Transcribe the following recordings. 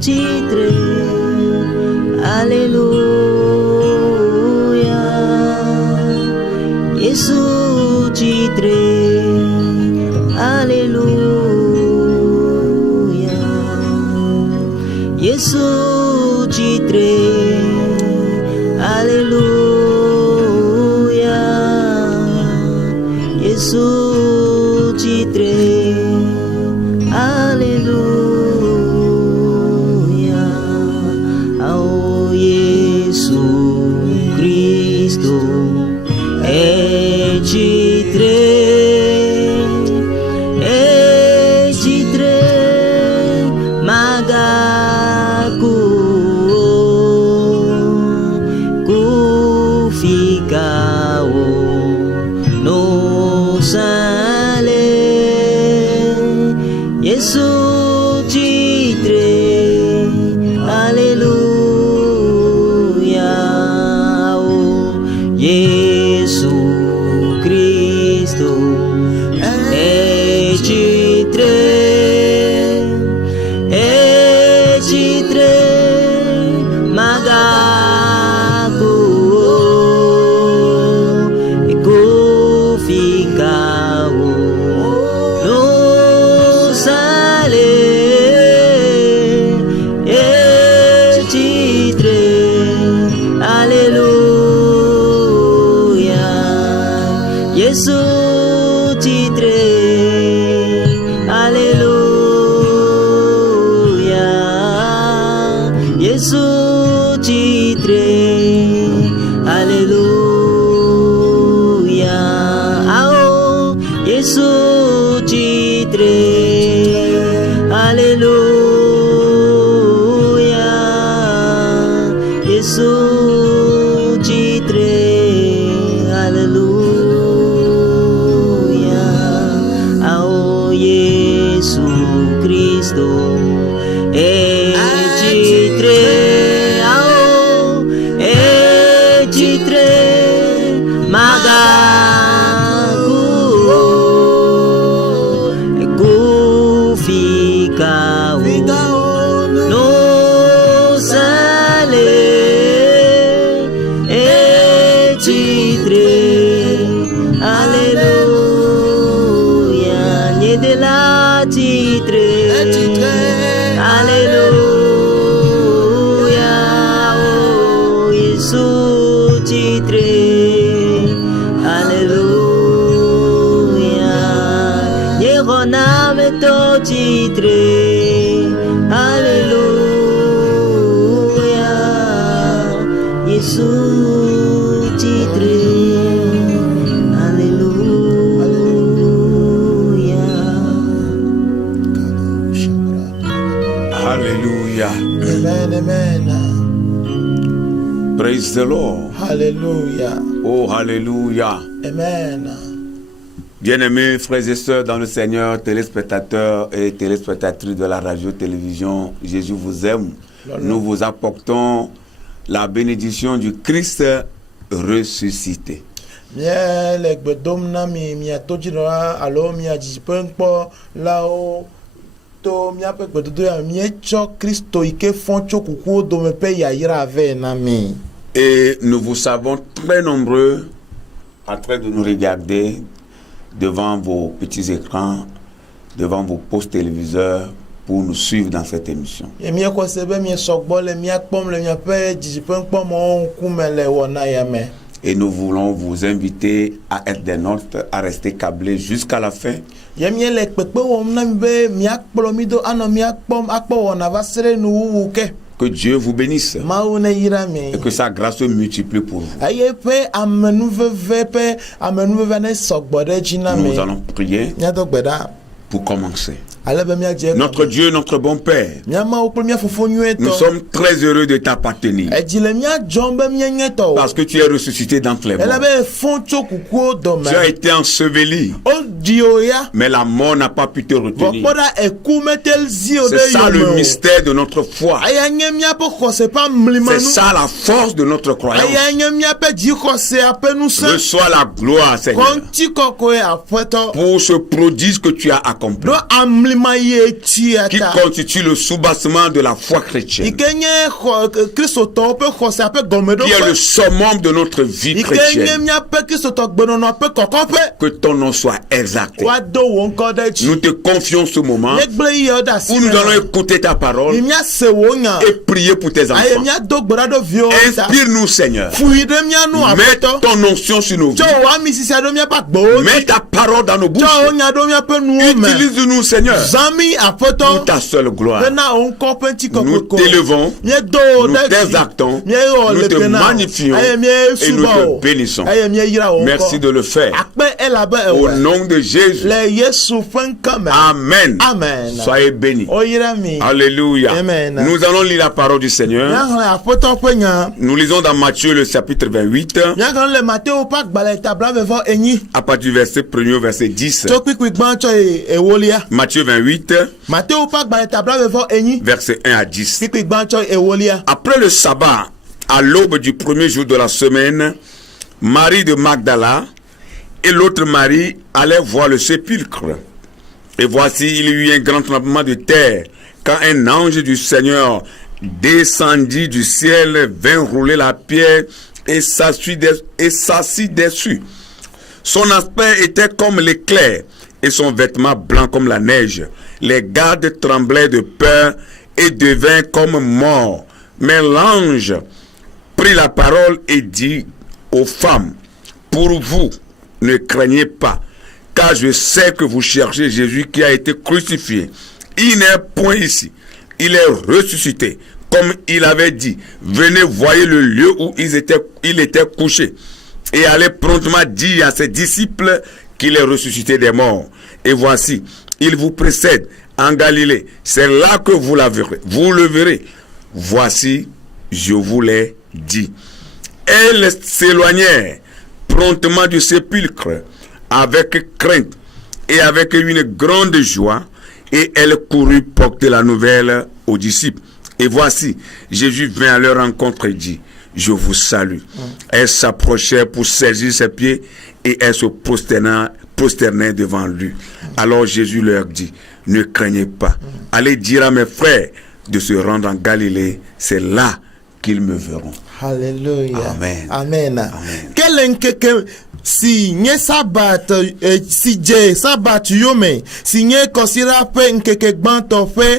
titre, Alléluia. Jésus titre, Alléluia. Jésus titre, Alléluia. Jésus titre, Alléluia. Oh Jésus Christ est titre, Magaku Kufikao no sale Yesu titre, Alléluia. Oh Yesu Cristo est titre, Magaku Kufikao no sale titre, Alléluia. Yesu titre, Alléluia. Yesu titre, Alléluia. Oh, Yesu titre, Alléluia. Yesu titre, Alléluia. Oh, Yesu Cristo est titre, Magaku Kufikao no sale titre, Alléluia. Nye de la titre, Alléluia. Oh Jésus titre, Alléluia. Yeroname to titre, Alléluia. Jésus titre, Alléluia. Alléluia. Amen, amen. Praise the Lord. Hallelujah. Oh, Alléluia. Amen. Bien-aimés frères et sœurs dans le Seigneur, téléspectateurs et téléspectatrices de la radio-télévision, Jésus vous aime. Nous vous apportons la bénédiction du Christ ressuscité. Mie le gbedom na mi atodira alo mi adzipenkpo lao to miaƒe gbedodo ya mietsɔ Kristo yi ke fɔ tso kukuwo dome pe yayra ave na mi. Et nous vous savons très nombreux en train de nous regarder devant vos petits écrans, devant vos postes téléviseurs pour nous suivre dans cette émission. Ye miekɔ se be miesɔgbɔ le miakpɔm le miaƒe dzidzipeŋkpɔ mɔwo ŋkume le wɔna ya me. Et nous voulons vous inviter à être des nôtres, à rester câblés jusqu'à la fin. Ye miele kpekpe wɔm na mi be miakplɔ mi do anɔ miakpɔm akpɔ wɔna va se ɖe nuwuwu ke. Que Dieu vous bénisse Mawu ne yira mi. et que sa grâce se multiplie pour vous. Eye pe amenuveve pe amenuveve ne sɔgbɔ ɖe dzi na mi. Nous allons prier Miado gbe ɖa. pour commencer. Ale be miadze. Notre Dieu, notre bon Père, Miamawo kple mia fofo nyuie nous tɔ. sommes très heureux de t'appartenir Edzi le miadzɔm be mienye tɔ. parce que tu es ressuscité d'entre les Ele morts. be fɔ tso kukuwo dome. Tu as été enseveli, O di o ya. mais la mort n'a pas pu te retenir. Vɔkpɔ ɖa eku metel zi o C'est ɖe ça le yome o. mystère de notre foi. Eya nye miaƒe xɔse ƒe amlimanu. C'est ça la force de notre croyance. Eya nye miaƒe dzixɔsea ƒe ŋusẽ. Reçois la gloire, Seigneur, Kɔŋti kɔkɔe aƒetɔ. pour ce prodige que tu as accompli. Ɖo amli mimayeti qui ata constitue le soubassement de la foi chrétienne, ike nye kristotɔ ƒe xɔse ƒe qui est le gɔmeɖoƒe summum de notre vie ike nye chrétienne. miaƒe kristotɔ gbenɔnɔ ƒe kɔkɔƒe Que ton nom soit exalté. woado wò ŋkɔ ɖe dzi Nous te confions ce moment míegblẽ yiwo ɖe asi où nous me allons écouter ta parole mi míase wò nya et prier pour tes eye enfants. míado gbe ɖa ɖo viwo ta Inspire-nous, Seigneur. fui ɖe mía nu Mets aƒetɔ ton onction sur nos vies. tsɔ wò ami sisia ɖo míaƒe agbewo dzi Mets ta parole dans nos tsɔ bouches. wò nya ɖo míaƒe nuwo me Utilise-nous, Seigneur, zãmi pour aƒetɔ ta seule gloire. bena wò ŋkɔ ƒe ŋuti Nous kɔkɔkɔ t'élevons, míedo wò nous ɖe dzi t'exaltons, míewɔ nous le te gbe na magnifions eye et nous míesubɔ te wò bénissons. eye míeyra wò Merci de ŋkɔ le faire. akpe elabe Au ewɔe nom de Jésus. le Yesu ƒe ŋkɔ me Amen. amen Soyez bénis. oyra mi Alléluia. Amen. Nous allons lire la parole du Seigneur. míaxlẽ aƒetɔ ƒe nya Nous lisons dans Matthieu le chapitre 28, míaxlẽ le Mateo ƒe agbalẽ tablavevɔ enyi à partir du verset 1er au verset 10. tso kpikpi gbãtsɔ yi ewolia Matthieu 28, Mateo ƒe agbalẽ tablavevɔ enyi verset 1 à 10. kpikpi gbãtsɔ yi ewolia Après le sabbat, à l'aube du premier jour de la semaine, Marie de Magdala et l'autre Marie allaient voir le sépulcre. Et voici, il y eut un grand tremblement de terre, quand un ange du Seigneur descendit du ciel, vint rouler la pierre et s'assit dessus. Son aspect était comme l'éclair et son vêtement blanc comme la neige. Les gardes tremblaient de peur et devinrent comme morts. Mais l'ange prit la parole et dit aux femmes, pour vous, ne craignez pas, car je sais que vous cherchez Jésus qui a été crucifié. Il n'est point ici, il est ressuscité, comme il avait dit. Venez, voyez le lieu où il était couché, et allez promptement dire à ses disciples qu'il est ressuscité des morts. Et voici, il vous précède en Galilée. C'est là que vous la verrez. Vous le verrez. Voici, je vous l'ai dit. Elles s'éloignèrent promptement du sépulcre avec crainte et avec une grande joie, et elle courut porter la nouvelle aux disciples. Et voici, Jésus vint à leur rencontre et dit, je vous salue. Elles s'approchèrent pour saisir ses pieds et elles se prosternèrent devant lui. Alors Jésus leur dit, ne craignez pas. Allez dire à mes frères de se rendre en Galilée, c'est là qu'ils me verront. Hallelujah. Amen. Amen. Amen. Kele nkeke si nye sabat si je sabat yome si nye kɔsira ƒe nkeke gbãtɔ ƒe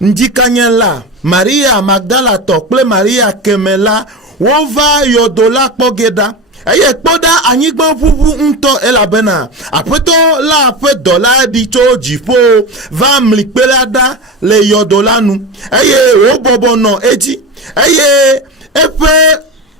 ndikanye la Maria Magdala tɔ kple Maria keme la wova yɔdo la kpɔ ge ɖa eye kpɔ ɖa anyigba ƒuƒu ŋutɔ elabena aƒetɔ la ƒe dɔ la ɖi tso dziƒo va mli kpe la ɖa le yɔdo la nu eye wobɔbɔ nɔ edzi eye eƒe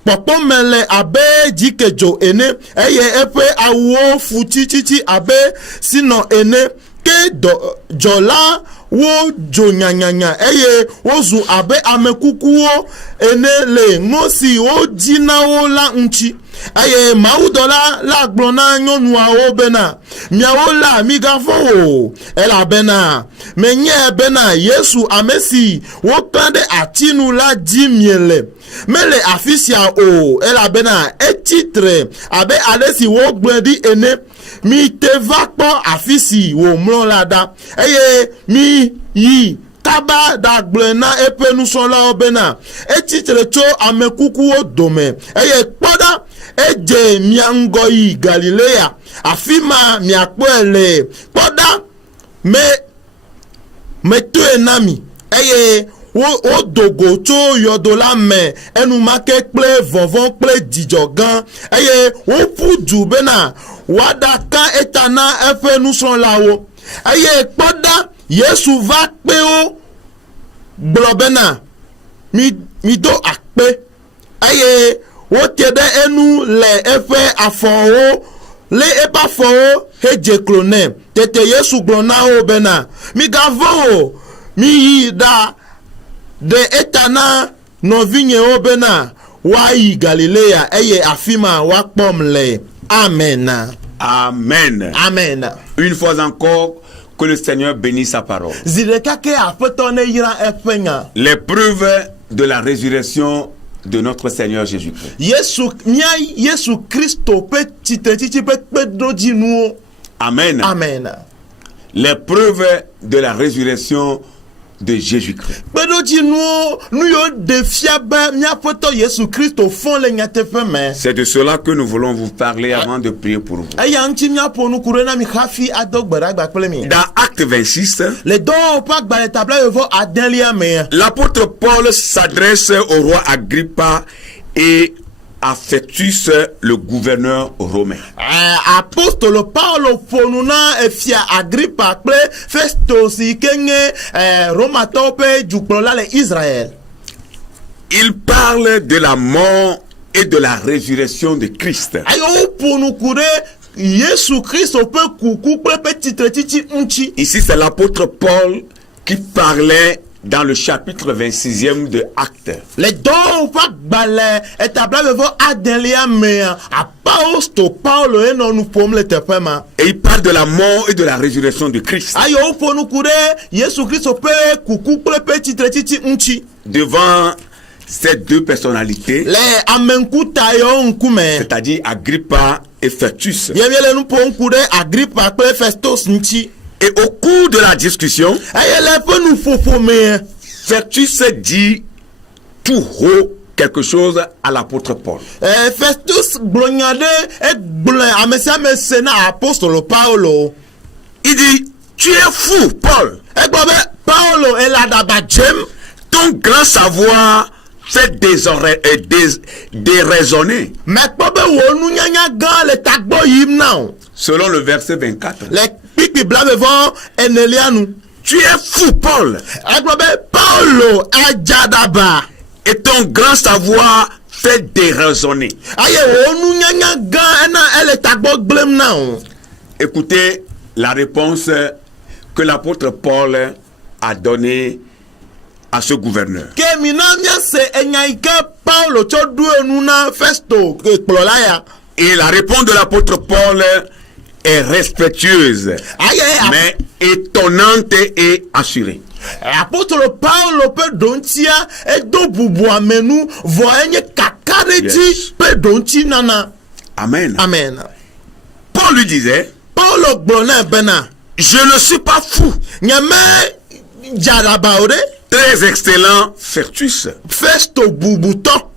kpɔkpɔ me le abe dzikedzo ene eye eƒe awuwo fu tititi abe sinɔ ene ke dzɔla wo dzo nyanyanya eye wozu abe ame kukuwo ene le ŋo si wo dzina wo la ŋuti eye mawudɔla la gblɔ na nyɔnuawo bena miawo la migavɔ̃ o elabena menye bena Yesu ame si woklã ɖe ati nu la dzi miele mele afi sia o elabena etsitre abe ale si wogblẽ ɖi ene mi te va kpɔ afi si wòmlɔ la ɖa eye mi yi kaba ɖagblẽ na eƒe nusrɔ̃lawo bena etsitre tso ame kukuwo dome eye kpɔ ɖa edze mia ŋgɔ yi Galilea afi ma miakpɔe le kpɔ ɖa metoe na mi eye wodogo tso yɔdo la me enumake kple vɔvɔ kple dzidzɔ gã eye woƒu du bena woaɖaka eta na eƒe nusrɔ̃lawo eye kpɔ ɖa Yesu va kpe wo gblɔ bena mi do akpe eye wote ɖe enu le eƒe afɔwo le eƒe afɔwo hedze klo nɛ tete Yesu gblɔ na wo bena migavɔ̃ o mi yi ɖa ɖe eta na nɔvinyewo bena woayi Galilea eye afi ma woakpɔm le. Amen. Amen. Amen. Une fois encore, que le Seigneur bénisse sa parole. Zi ɖeka ke aƒetɔ ne yra eƒe nya. Les preuves de la résurrection de notre Seigneur Jésus-Christ. Yesu Kristo ƒe tsitretsitsi ƒe kpeɖodzinuwo. Amen. Amen. les preuves de la résurrection de Jésus-Christ. kpeɖodzi nu yiwo ɖe fia be míaƒe tɔ Yesu Kristo fɔ le nyateƒe me. C'est de cela que nous voulons vous parler avant de prier pour vous. eya ŋuti míaƒo nuku ɖe na mi hafi ado gbeɖagba kple mi. Dans Acte 26, le dɔwɔƒe agbalẽ tabla adelia me. l'apôtre Paul s'adresse au roi Agrippa et à Festus, le gouverneur romain. apostolo Paulo ƒonu na efia Agrippa kple Festus yi ke nye Romatɔwo ƒe dukplɔla le Israël. Il parle de la mort et de la résurrection de Christ. ayi woƒo nuku ɖe Yesu Kristo ƒe kuku kple ƒe titretiti ŋuti. Ici, c'est l'apôtre Paul qui parlait dans le chapitre 26e de Actes. le dɔwɔƒe agbalẽ etabla adelia mea apostolo Paulo enɔ nu ƒom le teƒe ma. Et il parle de la mort et de la résurrection de Christ. ayi woƒo nuku ɖe Yesu Kristo ƒe kuku kple ƒe titretiti ŋuti. Devant ces deux personnalités, le ame ŋkuta yewo ŋkume. c'est-à-dire Agrippa et Festus. Yevie le nu ƒom ku ɖe Agrippa kple Festus ŋuti. Et au cours de la discussion, eye le ƒe nuƒoƒo me. Festus dit tout haut quelque chose à l'apôtre Paul. Festus gblɔ nya ɖe egblɔ ame sia ame se na apostolo Paulo. Il dit, tu es fou, Paul. egblɔ be Paulo ele aɖaba dzem. Ton grand savoir fait déraisonner. mekpɔ be wò nunyanya gã le tagbɔ yim na o. Selon le verset 24. le kpikpi blavevɔ enelia nu. Tu es fou, Paul. egblɔ be Paulo edze aɖaba. Et ton grand savoir fait déraisonner. eye wò nunyanya gã ena ele tagbɔ gblẽm na o. Écoutez la réponse que l'apôtre Paul a donnée à ce gouverneur. ke mina míase enya yi ke Paulo tsɔ ɖo enu na Festo kplɔla ya. Et la réponse de l'apôtre Paul est respectueuse, mais étonnante et assurée. apostolo Paulo ƒe ɖoŋtia edo bubu amenu vɔ enye kaka ɖe dzi ƒe ɖoŋti nana. Amen. amen. Paul lui disait, Paulo gblɔ nɛ bena je ne suis pas fou. nye me dze aɖaba o ɖe. Très excellent Festus. Festo bubutɔ.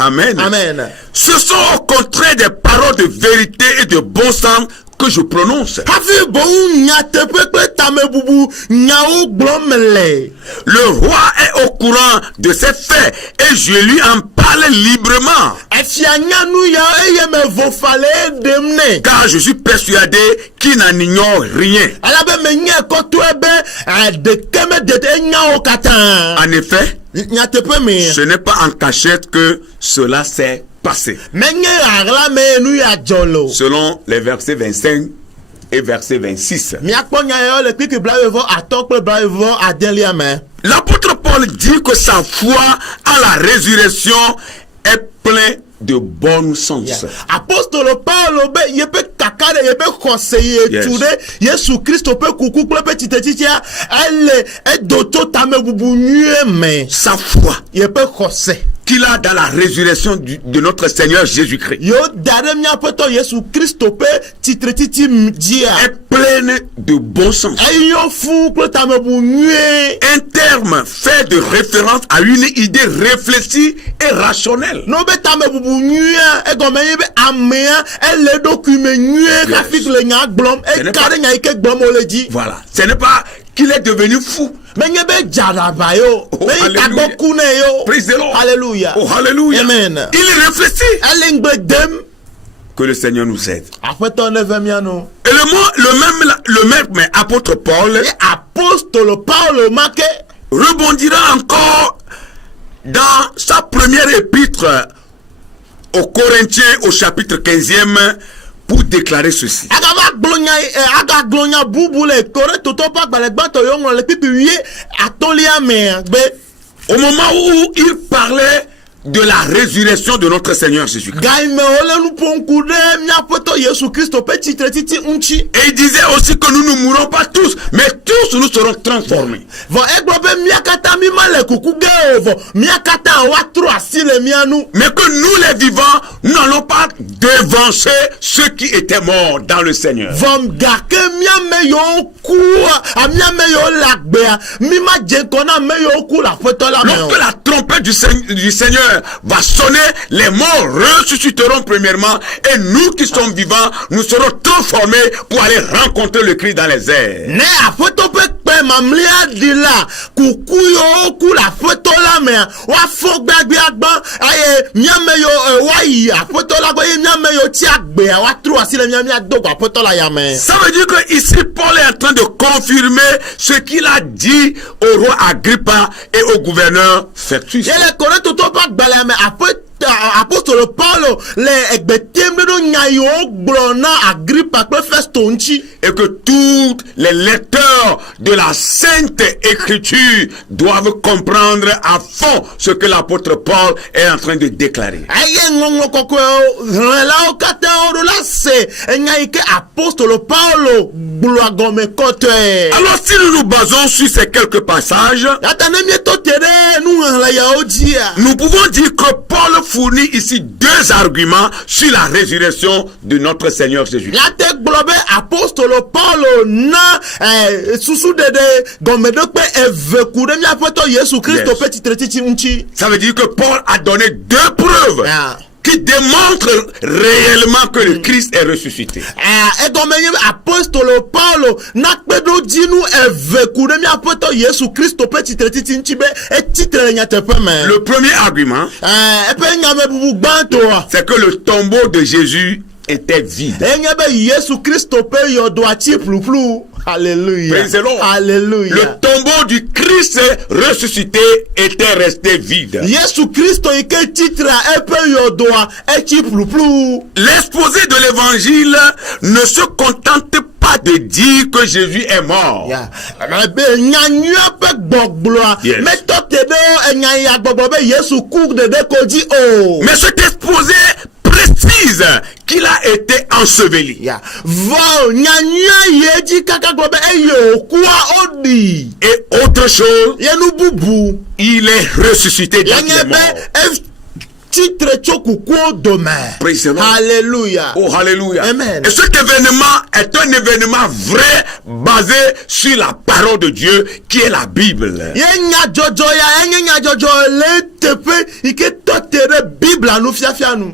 Amen. amen. Ce sont au contraire des paroles de vérité et de bon sens que je prononce. hafi boŋ nyateƒe kple tamebubu nyawo gblɔm le. Le roi est au courant de ces faits et je lui en parle librement. efia nyanu ya eye me vofa le ɖem nɛ. Car je suis persuadé qu'il n'en ignore rien. alabe menye kɔtɔe be ɖeke me dede enyawo katã. En effet, nyateƒe me. ce n'est pas en cachette que cela s'est passé. menye aɣla me nu ya dzɔ le o. Selon les versets 25 et verset 26. miakpɔ nya yawo le kpikpi blavevɔ atɔ kple blavevɔ adelia me. L'apôtre Paul dit que sa foi à la résurrection est pleine de bon sens. apostolo Paulo be yeƒe kaka ɖe yeƒe xɔse yi etu ɖe Yesu Kristo ƒe kuku kple ƒe titetitia ele edo tso tamebubu nyuie me. Sa foi yeƒe xɔse qu'il a dans la résurrection de notre Seigneur Jésus-Christ yo da ɖe míaƒe tɔ Yesu Kristo ƒe titretiti dzia est pleine de bon sens. eyo fu kple tamebubu nyuie. Un terme fait de référence à une idée réfléchie et rationnelle. no be tamebubu nyuie egɔme ye be amea ele eɖokui me nyuie hafi le nya gblɔm eka ɖe nya yi ke gblɔm wole dzi. Voilà, ce n'est pas qu'il est devenu fou. menye be dzadaba yo. menye tagbɔ ku ne yo. Praise the Lord. Alléluia. Oh, hallelujah. Amen. Il réfléchit. ele ŋgbe dem. Que le Seigneur nous aide. aƒetɔ ne ve mía nu. Et le même apôtre Paul ye apostolo Paulo make rebondira encore dans sa première épître aux Corinthiens au chapitre 15e pour déclarer ceci. agagblɔ nya bubu le Korintotɔ ƒe agbalẽ gbãtɔ yo ŋlɔ le kpikpi wie atɔlia me be Au moment où il parlait de la résurrection de notre Seigneur Jésus-Christ. gaime ole nu ponku de miapoto Yesu Christo pe titre titi unchi. Et il disait aussi que nous ne mourrons pas tous, mais tous nous serons transformés. Vo egbobe miakata mi male kuku geovo miakata watro asile mianu. Mais que nous les vivants, nous n'allons pas devancer ceux qui étaient morts dans le Seigneur. Vom gake miame yo ku amiame yo lagbea mi ma je kona me yo ku la foto la me. Lorsque la trompette du Seigneur va sonner, les morts ressusciteront premièrement et nous qui sommes vivants, nous serons transformés pour aller rencontrer le Christ dans les airs. Ne a foto pe pe mamlia dila kuku yo ku la foto la me wa fo gbagbe agban aye miame yo wa yi a foto la go ye miame yo ti agbe wa tru asile miame adogo a foto la ya me. Ça veut dire que ici Paul est en train de confirmer ce qu'il a dit au roi Agrippa et au gouverneur Festus. Yele kone toto pa gbala me apostole Paulo le egbetembe do nyayo glona Agrippa pe Festo nchi. Et que tous les lecteurs de la Sainte Écriture doivent comprendre à fond ce que l'apôtre Paul est en train de déclarer. Aye ngongo koko la okata oro la se enyaike apostole Paulo glo gome kote. Alors si nous nous basons sur ces quelques passages, Atane mieto tere nu la ya odia. nous pouvons dire que Paul fournit ici deux arguments sur la résurrection de notre Seigneur Jésus. La te globe apostole Paulo na susu de gome de pe eveku de mi apoto Yesu Christo Yes. petit tretiti unchi. Ça veut dire que Paul a donné deux preuves Yeah. qui démontrent réellement que le Christ est ressuscité. Egomenye apostole Paulo na pedo dinu eveku de mi apoto Yesu Christo petit tretiti unchi be etitre nyate pe me. Le premier argument, Epe nyame bubu gbanto. c'est que le tombeau de Jésus était vide. Enyebe Yesu Christo pe yodo achi pluplu. Alléluia. Praise the Lord. Alléluia. Le tombeau du Christ ressuscité était resté vide. Yesu Christo ike titre epe yodo achi pluplu. L'exposé de l'évangile ne se contente pas de dire que Jésus est mort. Ya. Be nyanyua pe gboglo. Yes. Me tote de nyanya gbogbo be Yesu ku de ko di o. Mais cet exposé précise qu'il a été enseveli. Ya. Vo nyanyua yeji kaka gbogbo e yo kwa odi. Et autre chose, Yenu bubu. il est ressuscité dans les Yanyebe morts. titre choku ko demain. Praise the Lord. Alléluia. Oh, alléluia. Amen. Et cet événement est un événement vrai basé sur la parole de Dieu qui est la Bible. Yenya jojo ya yenya jojo le tepe ike totere Bible anu fiafia nu.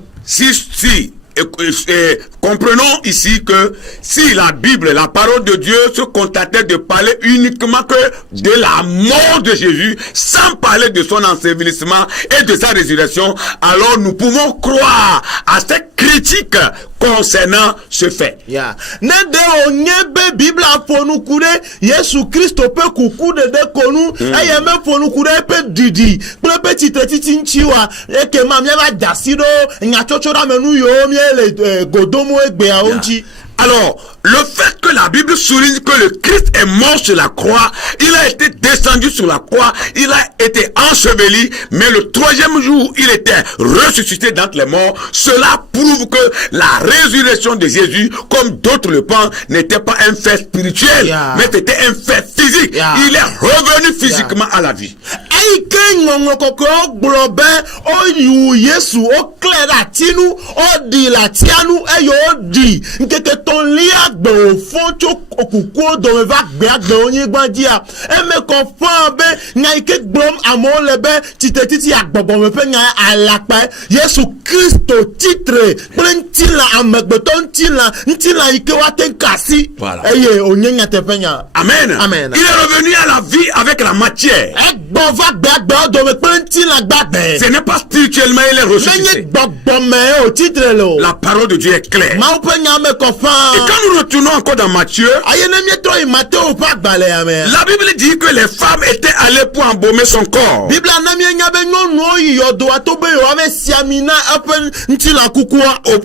Comprenons ici que si la Bible, la parole de Dieu se contentait de parler uniquement que de la mort de Jésus, sans parler de son ensevelissement et de sa résurrection, alors nous pouvons croire à cette critique concernant ce fait. Ya. Ne de onyebe Bible afonu kure Yesu Christo pe kuku de konu eye me fonu kure pe didi. Pe titre titi nchiwa eke ma mieba dasido nya chochora menu yo miele godomo egbe a onchi. Alors, le fait que la Bible souligne que le Christ est mort sur la croix, il a été descendu sur la croix, il a été enseveli, mais le troisième jour, il était ressuscité d'entre les morts. Cela prouve que la résurrection de Jésus, comme d'autres le pensent, n'était pas un fait spirituel, mais c'était un fait physique. Il est revenu physiquement à la vie. Eike ngongo koko globe o yu Yesu o clera tinu o di la tianu e yo di nkeke ton lia gbe o foncho okuku do me va gbe agbe onye gbandia e me confirm be nya ike gbom amon lebe titi agbobo me pe nya alapa Yesu Christo titre plentila amegbeton ntila ike waten kasi Voilà. eye onye nya te pe nya. Amen. Amen. Il est revenu à la vie avec la matière. Ce n'est pas spirituellement, il est ressuscité. La parole de Dieu est claire. Et quand nous retournons encore dans Matthieu, la Bible dit que les femmes étaient allées pour embaumer son corps.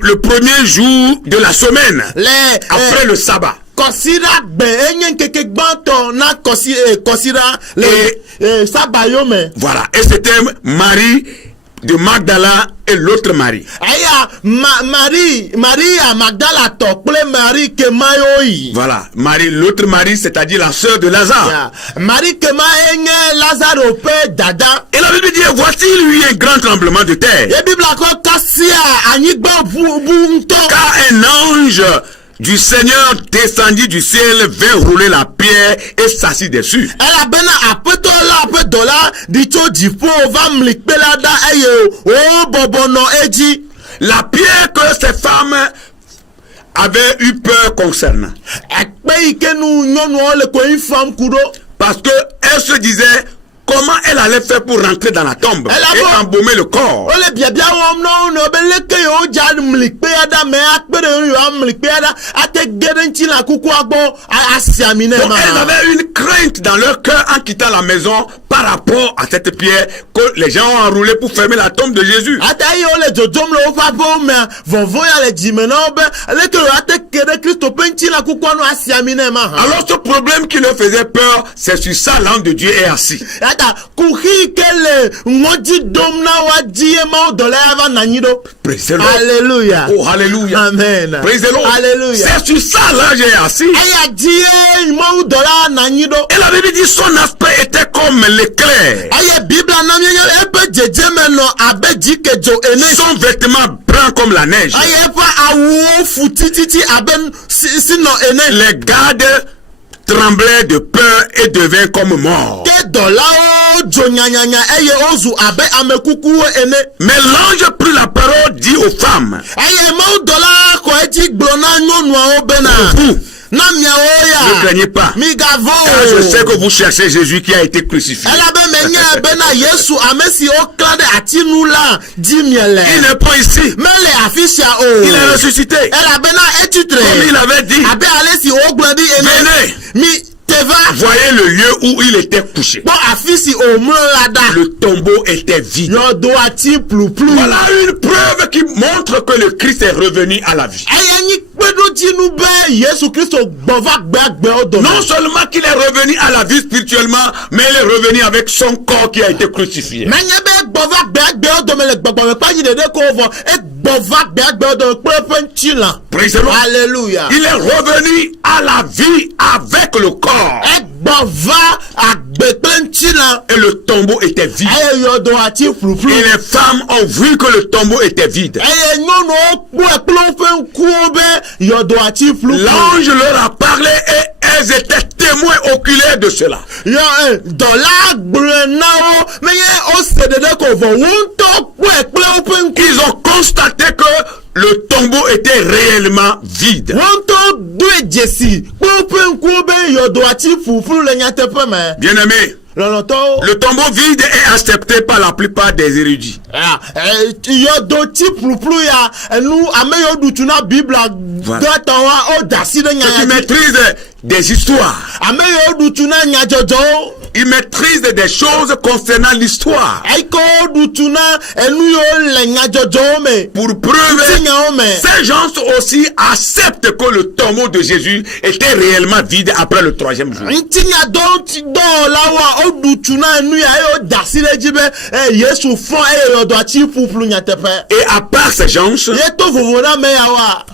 Le premier jour de la semaine, après le sabbat. Considère ben keke gbanto na considère les sabayome. Voilà, et c'était Marie de Magdala et l'autre Marie. aya Maria Magdala to kple Marie ke mayo yi. Voilà, Marie, l'autre Marie, c'est-à-dire la sœur de Lazare. Ya, Marie ke ma enye Lazaro pe dada. Et la Bible dit, voici lui un grand tremblement de terre. Ye Bibla ko kasia anyigba bu nto. Car un ange du Seigneur descendit du ciel, vint rouler la pierre et s'assit dessus. Ela bena apeto la apeto la di to jipo va mlikpela da eye o bobono eji. La pierre que ces femmes avaient eu peur concernant. Ekpe ike nu nyɔnu le ko ifam kudo. Parce que elle se disait comment elle allait faire pour rentrer dans la tombe et embaumer le corps. Ole biabia wom no no beleke yo ja mlikpe ada me akpere yo mlikpe ada ate gedenchi la kuku agbo asiamine Donc ma. elles avaient une crainte dans leur cœur en quittant la maison par rapport à cette pierre que les gens ont enroulée pour fermer la tombe de Jésus. Ate yo le dodom lo fa bo me vovo ya le jimeno be le ke ate kede Christo penchi la kuku no asiamine ma. Alors ce problème qui leur faisait peur, c'est sur ça l'ange de Dieu est assis. Ata kuhi kele ngoji domna waji ma odole ava nanyido. Praise the Lord. Alléluia. Oh, alléluia. Amen. Praise the Lord. Alléluia. C'est sur ça l'ange est assis. Aya die ma odola nanyido. Et la Bible dit son aspect était comme l'éclair. Aya Bible na mi ebe jejeme no abeji kejo ene. Son vêtement blanc comme la neige. Aya pa awo futititi aben sino ene. Les gardes tremblaient de peur et devinrent comme morts. Ke dola o jonyanyanya eye ozu abe amekuku ene. Mais l'ange prit la parole, dit aux femmes, Aya ma odola ko eji glona nyonu a obena. vous, Na mia oya. ne craignez pas, Mi gavo. car je sais que vous cherchez Jésus qui a été crucifié. Ela be menye bena Yesu amesi o klade atinu la jimiele. Il n'est pas ici, Mele afisia o. il est ressuscité. Ela bena etitre. Comme il avait dit, Abe alesi o gladi ene. venez, Mi teva. voyez le lieu où il était couché. Bon afisi o mlada. Le tombeau était vide. Yo do ati plu. Voilà une preuve qui montre que le Christ est revenu à la vie. Ayani pedo tinu be Yesu Christo gbova gbagbe odo. Non seulement qu'il est revenu à la vie spirituellement, mais il est revenu avec son corps qui a été crucifié. Menye be gbova gbagbe odo mele gbogbo me pa yide de ko vo e gbova gbagbe odo pe ntila. Praise the Lord. Alléluia. Il est revenu à la vie avec le corps. E gbova agbepe ntila. Et le tombeau était vide. Aye yo do ati plu. Et les femmes ont vu que le tombeau était vide. Aye nyonu o ku eklo fe nku obe yo do ati plu. L'ange leur a parlé et elles étaient témoins oculaires de cela. Yo dola gbrena o menye o sedede ko vo wonto ku eklo fe nku. Ils ont constaté que le tombeau était réellement vide. Wonto dwe jesi ku fe nku obe yo do ati fufu le nyate pe me. Bien-aimés, Loloto le tombeau vide est accepté par la plupart des érudits. yo do ti plu ya nu ame yo dutuna Bibla Voilà. data wa o dasi de Ceux qui nya. maîtrisent des histoires, Ame yo dutuna nya jojo. ils maîtrisent des choses concernant l'histoire. Aiko dutuna enu yo le nya jojo me. Pour preuve, Tinya o me. ces gens aussi acceptent que le tombeau de Jésus était réellement vide après le 3e jour. Ntinya don ti do la wa o dutuna enu ya yo dasi le jibe Yesu fon yo do ati puplu nya tepe. Et à part ces gens, Ye to vovona me ya wa.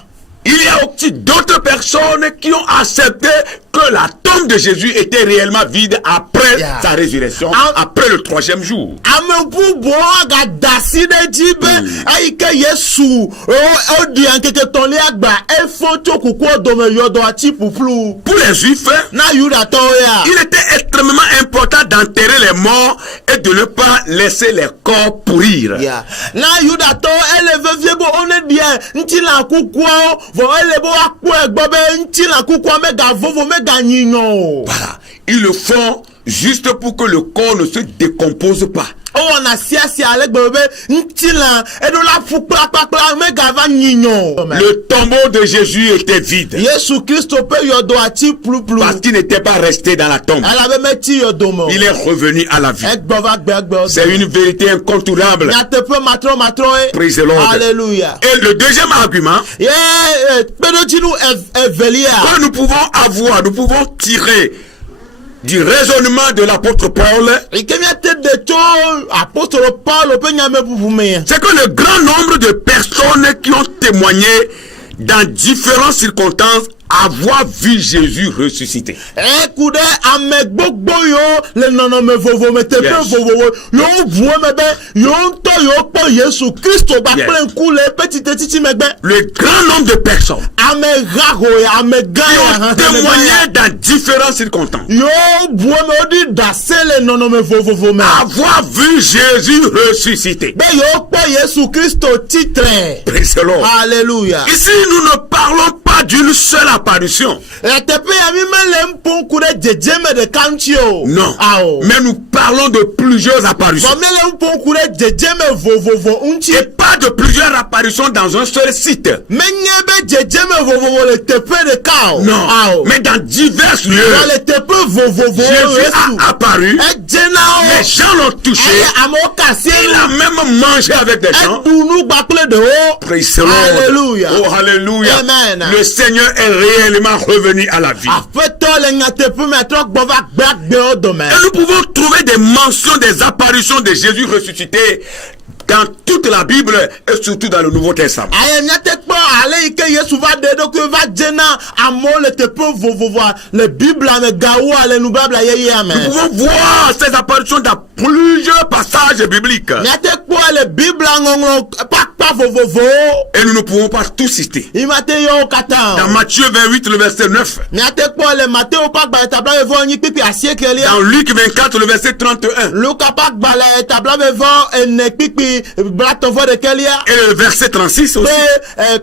il y a aussi d'autres personnes qui ont accepté que la tombe de Jésus était réellement vide après Yeah. sa résurrection, après le 3e jour. Ame bubu ga dasi de jibe ayike Yesu o di ankeke tonle agba e foto kuku odome yodo ati puplu Pour les Juifs, na yuda to ya. il était extrêmement important d'enterrer les morts et de ne pas laisser les corps pourrir. Yeah. Na yuda to eleve vie bo one die nti la kuku o vo elebo akpo egbo be nti la kuku mega vovo mega nyinyo. Voilà. Ils le font juste pour que le corps ne se décompose pas. O na sia alegbo be nti la edo la fukla kpakla mega va nyinyo. Le tombeau de Jésus était vide Yesu Christo pe yodo ati plu. parce qu'il n'était pas resté dans la tombe. Ala be meti yodo mo. Il est revenu à la vie. Egbo va gbegbe. C'est une vérité incontournable. Nyatepe matro Praise the Lord. Alléluia. Et le deuxième argument Pedotinu evelia. que nous pouvons avoir, nous pouvons tirer du raisonnement de l'apôtre Paul, ike miate de tso apostolo Paulo pe nyame pupume c'est que le grand nombre de personnes qui ont témoigné dans différentes circonstances avoir vu Jésus ressuscité. ekude ame gbogbo yo le nonome vovo me tepe Yes. vovo yo vuo mebe yo nto yo po Yesu Kristo ba Yes. plen kule petite titi megbe Le grand nombre de personnes ame rago ya ame qui gaya ont témoigné dans différentes circonstances yo vuo me odi dase le nonome vovo me avoir vu Jésus ressuscité. be yo po Yesu Kristo titre. Praise the Lord. Alléluia. Ici, nous ne parlons pas d'une seule apparition. Tepe ya mi mele mpon de jejeme de kantio. Non. Ao. Mais nous parlons de plusieurs apparitions. Bon mele mpon de jejeme vovovo unchi. Et pas de plusieurs apparitions dans un seul site. Menyebe jejeme vovovo le tepe de kao. Non. Ao. Mais dans divers Dans lieux, le tepe vovovo. Jésus a apparu. Ejena Les gens l'ont touché. amo kasi. Il a même mangé avec des gens. Edunu bakle de ho. Praise the Lord. Alléluia. Oh, alléluia. Amen. Le Seigneur est réellement revenu à la vie. Afeto le ngatepe metro gbova gbagbe o domaine. Et nous pouvons trouver des mentions des apparitions de Jésus ressuscité dans toute la Bible et surtout dans le Nouveau Testament. Aye nyate kpo ale ike Yesu va de do que va djena amo le tepe vovovo le Bible ame gawo ale nu Bible yeye ame. Nous pouvons voir ces apparitions dans plusieurs passages bibliques. Nyate kpo le Bible ngongro pa vovovo. Et nous ne pouvons pas tout citer. Imate yo kata. Dans Matthieu 28, le verset 9. Nyate kpo le Matthieu pa ba tabla evo nyi pipi asieke lia. Dans Luc 24, le verset 31. Luka pa ba la tabla evo ene pipi blatovo de kelia. Et le verset 36 aussi.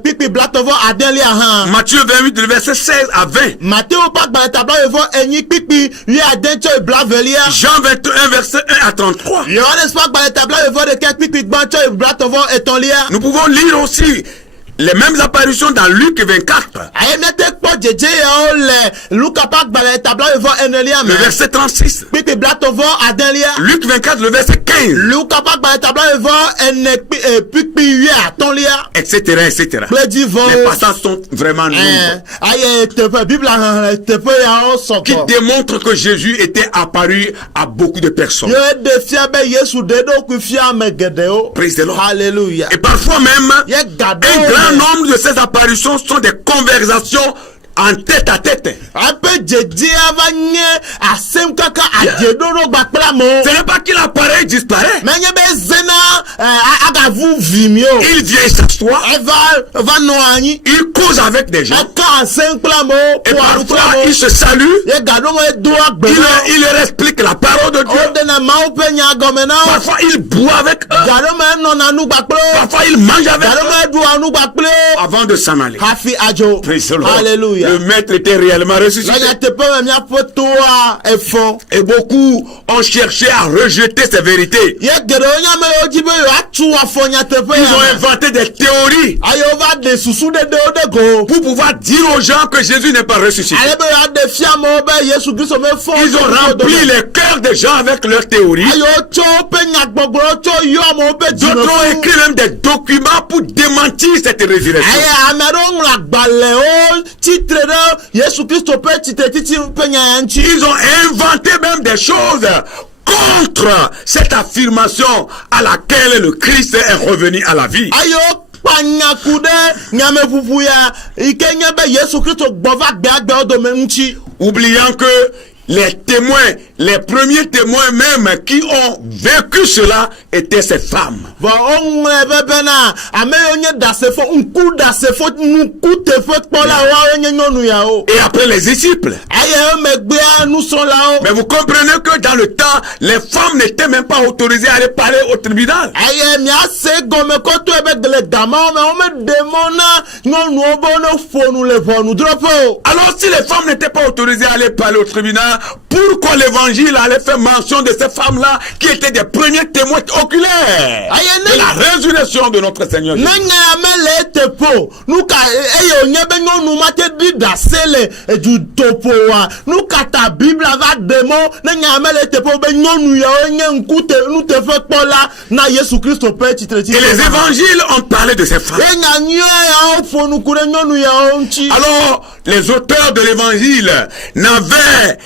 Pipi blatovo adelia han. Matthieu 28, le verset 16 à 20. Matthieu pa ba tabla evo enyi pipi wi adencho blavelia. Jean 21, verset 1 à 33. Yohanes pa ba tabla evo de kek pipi gbancho blatovo etonlia. Nous pouvons lire aussi les mêmes apparitions dans Luc 24. Aye mete kpo jeje yo le Luka pa ba tabla evo enelia Le me. verset 36. Pipi blatovo adelia. Luc 24, le verset 15. Luka pa ba tabla evo ene pipi wi atonlia. Etc. etc. Pledi vo. Les passages sont vraiment nombreux Aye tepe Bible tepe ya o soko. qui démontrent que Jésus était apparu à beaucoup de personnes. Yo de fia be Yesu de do ku fia me gede o. Praise the Lord. Hallelujah. Et parfois même, Ye gado. un grand nombre de ces apparitions sont des conversations en tête à tête. Ape jeje avanye asem kaka ajedoro gbapla mo. Ce n'est pas qu'il apparaît et disparaît. Menye be zena aga vu vimio. Il vient s'asseoir, Va no anyi. il cause avec des gens. Aka asem kla mo. Et Kwa parfois, kla mo. il se salue, Ye gado mo do agbe. il leur explique la parole de Dieu. O de na ma o pe nya gomena. Parfois, il boit avec eux. Gado mo no na nu gbaplo. Parfois, il mange avec Gado eux mo do anu gbaplo. avant de s'en aller. Hafi ajo. Praise the Lord. Hallelujah. Le maître était réellement ressuscité. Lanya tepe me mia fotoa efon. Et beaucoup ont cherché à rejeter ces vérités. Ye gero nya me ojibe yo atu afo nya tepe. Ils ont inventé des théories Ayo va de susu de go. pour pouvoir dire aux gens que Jésus n'est pas ressuscité. Ale be ya de fia mo be Yesu Kristo me fo. Ils ont rempli les cœurs des gens avec leurs théories. Ayo cho pe nya gbogbo cho yo mo be di. D'autres ont écrit même des documents pour démentir cette résurrection. Aye amero la gbale o titre de Yesu Kristo pe titre titi pe nya yanchi. Ils ont inventé même des choses contre cette affirmation à laquelle le Christ est revenu à la vie. Ayo panyakude nyame pupu ya ikenya be Yesu Kristo gbova gbagbe odome nchi. Oubliant que les témoins, les premiers témoins même qui ont vécu cela étaient ces femmes. Bon on bebe na ame onye dasefo nku dasefo nku tefo pola wa onye nyonu ya o. Et après les disciples. Aye megbe nous sont là o. Mais vous comprenez que dans le temps, les femmes n'étaient même pas autorisées à aller parler au tribunal. Aye mi ase gome koto ebe le dama me o me demona nyonu obo no fonu le fonu dropo. Alors si les femmes n'étaient pas autorisées à aller parler au tribunal, pourquoi l'évangile allait faire mention de ces femmes-là qui étaient des premiers témoins oculaires de la résurrection de notre Seigneur Jésus? Nanya mele tepo nuka eyo nyebe nyonu mate di dasele du topo wa nuka ta Bible va demo nanya mele tepo be nyonu ya onye nkute nu te fe pola na Yesu Kristo pe titre. Et les évangiles ont parlé de ces femmes. Enya nyo ya ofonu kure nyonu ya onchi. Alors les auteurs de l'évangile n'avaient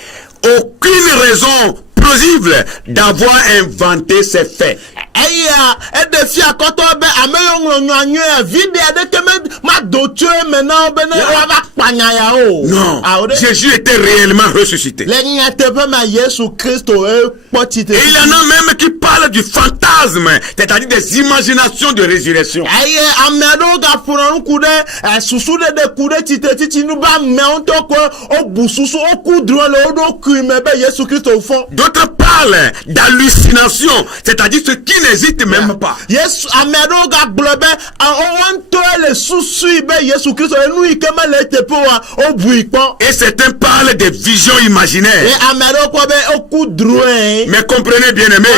aucune raison plausible d'avoir inventé ces faits. Eya edefi akoto be ameyo nyanyo ya vide adeke ma dotu maintenant be ne wa panya ya o. Non, Jésus était réellement ressuscité. Le nyate pe ma Yesu Christo e potite. Et il y en a même qui parlent du fantasme, c'est-à-dire des imaginations de résurrection. Eye amado ga furan kude susu de kude titi nu ba me on to ko o bususu o kudro le odo kuime be Yesu Christo fon. D'autres parlent d'hallucination, c'est-à-dire ce qui n'hésite même pas. Yes, amero ga globe on to le susu be Yesu Christo enu ikema le tepo wa o buipon. Et certains parlent des visions imaginaires. Et amero ko be o kudro e. Mais comprenez bien aimé,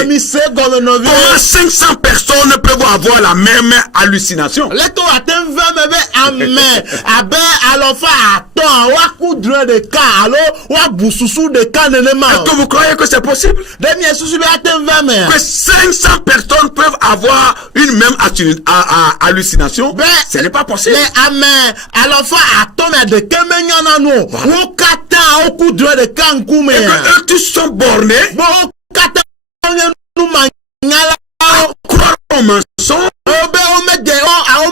Comment 500 personnes peuvent avoir la même hallucination? Leto atem ve be amen abe alofa aton wa kudro de ka alo wa bususu de ka nenema. Est-ce que vous croyez que c'est possible? Demi susu be atem ve me. Que 500 personnes peuvent avoir une même hallucination? Ce n'est pas possible. Le amen alofa aton me de kemenyana no. Wo kata o kudro de ka nkume. Et que eux tous sont bornés. Bo kata nu manyala Croire au mensonge. obe o me de o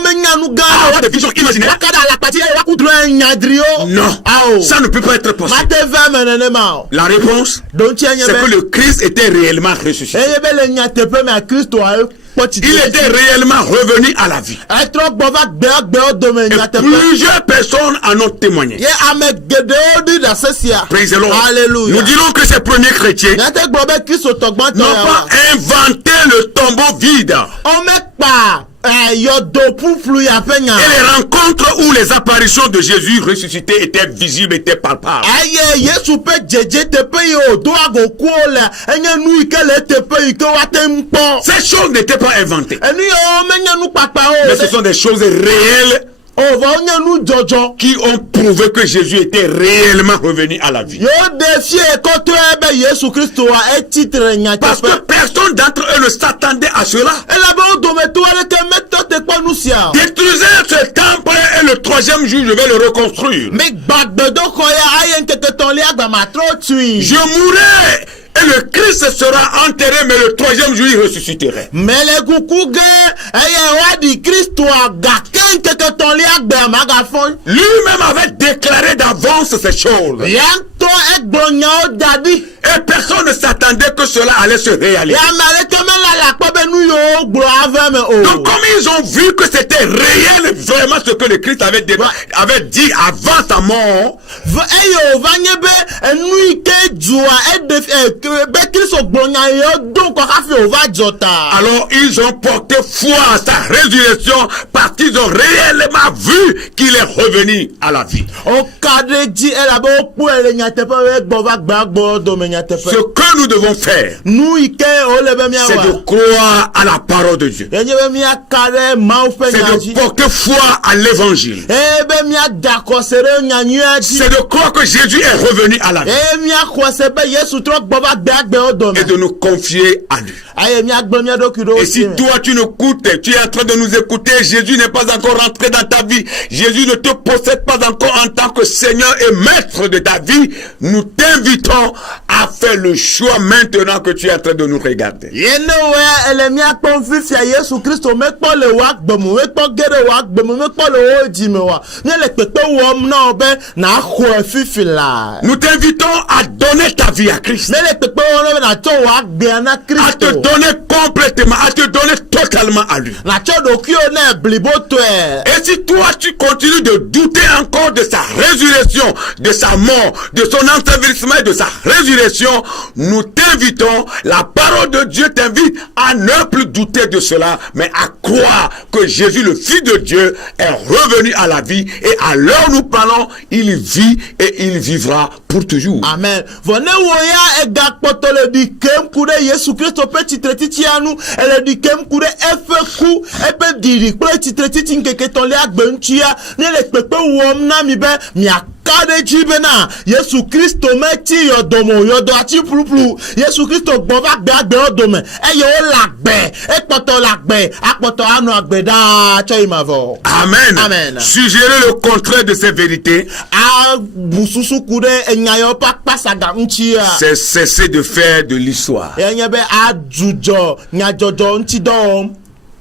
me nyanu ga Avoir des visions imaginaires. wakada la partie wa kudro nyadrio. Non, ça ne peut pas être possible. Mate ve menene ma. La réponse, c'est que le Christ était réellement ressuscité. Il était réellement revenu à la vie. Et plusieurs personnes en ont témoigné. Praise the Lord. Alléluia. Nous dirons que ces premiers chrétiens n'ont pas inventé le tombeau vide. Et les rencontres où les apparitions de Jésus ressuscité étaient visibles, étaient palpables. Ces choses n'étaient pas inventées. Mais ce sont des choses réelles qui ont prouvé que Jésus était réellement revenu à la vie. Parce que personne d'entre eux ne s'attendait à cela. Détruisez ce temple et le troisième jour je vais le reconstruire. Je mourrai et le Christ sera enterré, mais le troisième jour il ressusciterait. Lui-même avait déclaré d'avance ces choses. Et personne ne s'attendait que cela allait se réaliser. Donc comme ils ont vu que c'était réel vraiment ce que le Christ avait dit avant sa mort, alors ils ont porté foi à sa résurrection parce qu'ils ont réellement vu qu'il est revenu à la vie. Ce que nous devons faire, c'est de croire à la parole de Dieu. C'est de porter foi à l'évangile. C'est de croire que Jésus est revenu à la vie. Et de nous confier à lui. Et si toi tu es en train de nous écouter, Jésus n'est pas encore rentré dans ta vie, Jésus ne te possède pas encore en tant que Seigneur et Maître de ta vie, nous t'invitons à faire le choix maintenant que tu es en train de nous regarder. Nous t'invitons à donner ta vie à Christ. À te donner complètement, à te donner totalement à lui. Et si toi tu continues de douter encore de sa résurrection, de sa mort, de son ensevelissement et de sa résurrection, nous t'invitons, la parole de Dieu t'invite à ne plus douter de cela, mais à croire que Jésus, le Fils de Dieu, est revenu à la vie et à l'heure où nous parlons, il vit et il vivra pour toujours. Amen. Venez voya e gakpoto le di kem kude Yesu Christo petit tretitianu ele di kem kude ɖe eƒe ku ebe ɖiɖi kple tsitretsitsi nkeketɔ le agbe ŋutia ne le kpekpe wɔm na mi be miaka ɖe dzi bena Yesu Kristo meti yɔdome o yɔdɔ ati ƒuƒlu Yesu Kristo gbɔ va gbe agbewo dome eye wole agbe ekpɔtɔ le agbe akpɔtɔ anɔ agbe ɖaa tsɔ yi ma vɔ. Amen. Amen. Suggérer le contraire de ces vérités, abususu ku ɖe enya yawo ƒe akpasaga ŋutia. c'est cesser de faire de l'histoire. Enye be adzudzɔ nyadzɔdzɔ ŋuti dɔ wɔm.